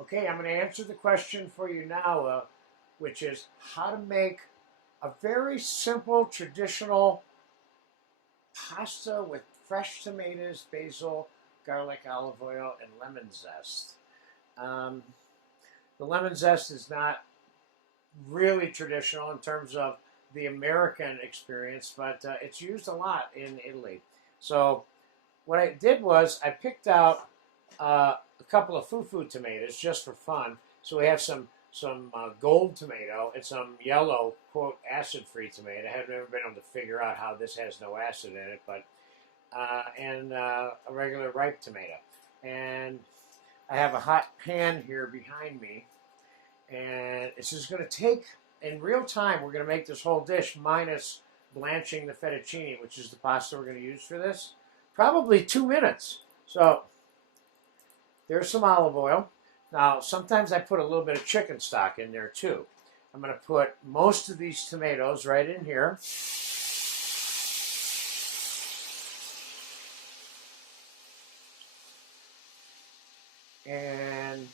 Okay, I'm going to answer the question for you now, which is how to make a very simple traditional pasta with fresh tomatoes, basil, garlic, olive oil, and lemon zest. Um, the lemon zest is not really traditional in terms of the American experience, but it's used a lot in Italy. So what I did was I picked out a couple of fufu tomatoes just for fun. So we have some gold tomato and some yellow quote acid-free tomato. I have never been able to figure out how this has no acid in it, but and a regular ripe tomato. And I have a hot pan here behind me, and it's just going to take in real time. We're going to make this whole dish minus blanching the fettuccine, which is the pasta we're going to use for this. Probably 2 minutes. So there's some olive oil. Now, sometimes I put a little bit of chicken stock in there too. I'm going to put most of these tomatoes right in here. And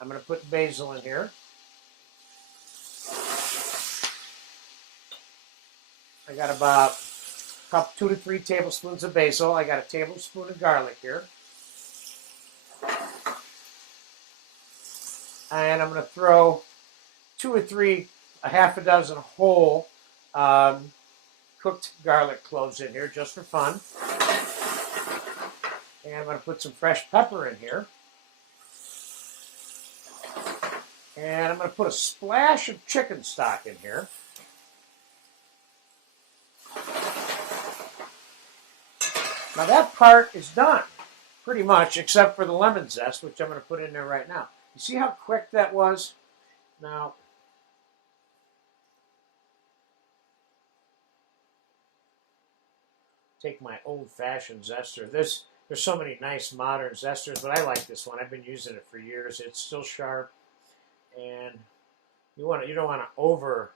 I'm going to put basil in here. I got about 2 to 3 tablespoons of basil. I got a tablespoon of garlic here. And I'm going to throw 2 or 3, a half a dozen whole cooked garlic cloves in here just for fun. And I'm going to put some fresh pepper in here. And I'm going to put a splash of chicken stock in here. Now that part is done, pretty much, except for the lemon zest, which I'm going to put in there right now. You see how quick that was? Now, take my old-fashioned zester. There's so many nice modern zesters, but I like this one. I've been using it for years. It's still sharp, and you don't want to over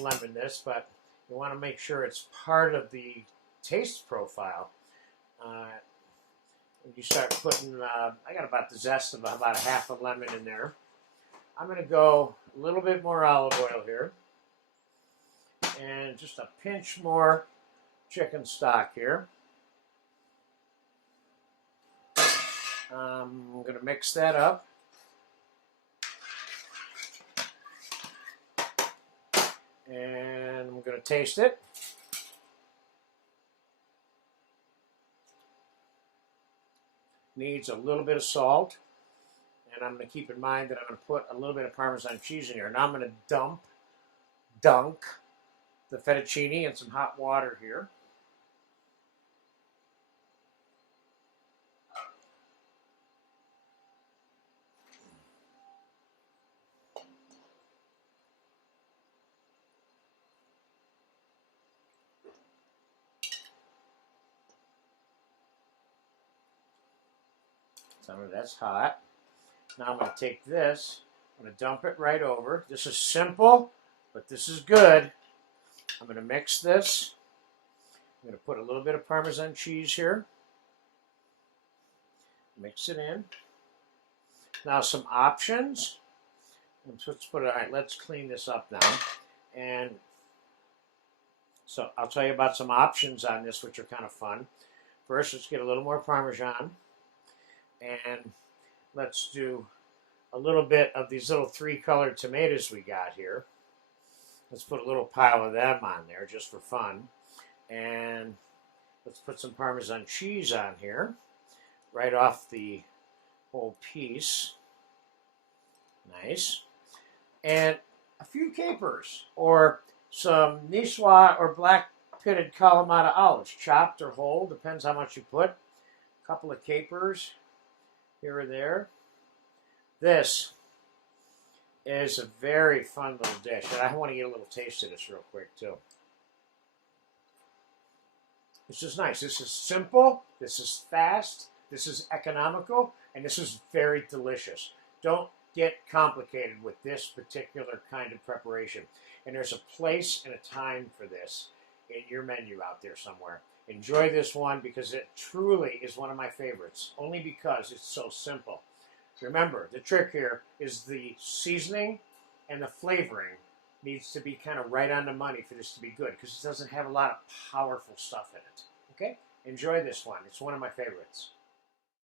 lemon this, but you want to make sure it's part of the taste profile. You start putting, I got about the zest of about a half a lemon in there. I'm going to go a little bit more olive oil here. And just a pinch more chicken stock here. I'm going to mix that up. And I'm going to taste it. Needs a little bit of salt. And I'm going to keep in mind that I'm going to put a little bit of Parmesan cheese in here. Now I'm going to dunk the fettuccine in some hot water here. Some of that's hot. Now I'm going to take this, I'm going to dump it right over. This is simple, but this is good. I'm going to mix this. I'm going to put a little bit of Parmesan cheese here. Mix it in. Now some options. All right, let's clean this up now. And so I'll tell you about some options on this, which are kind of fun. First, let's get a little more Parmesan. And let's do a little bit of these little 3-colored tomatoes we got here. Let's put a little pile of them on there just for fun. And let's put some Parmesan cheese on here, right off the whole piece. Nice. And a few capers, or some Niçoise or black pitted Kalamata olives, chopped or whole, depends how much you put. A couple of capers here or there. This is a very fun little dish, and I want to get a little taste of this real quick too. This is nice. This is simple. This is fast. This is economical, and this is very delicious. Don't get complicated with this particular kind of preparation. And there's a place and a time for this in your menu out there somewhere. Enjoy this one because it truly is one of my favorites, only because it's so simple. Remember, the trick here is the seasoning and the flavoring needs to be kind of right on the money for this to be good, because it doesn't have a lot of powerful stuff in it. Okay? Enjoy this one. It's one of my favorites.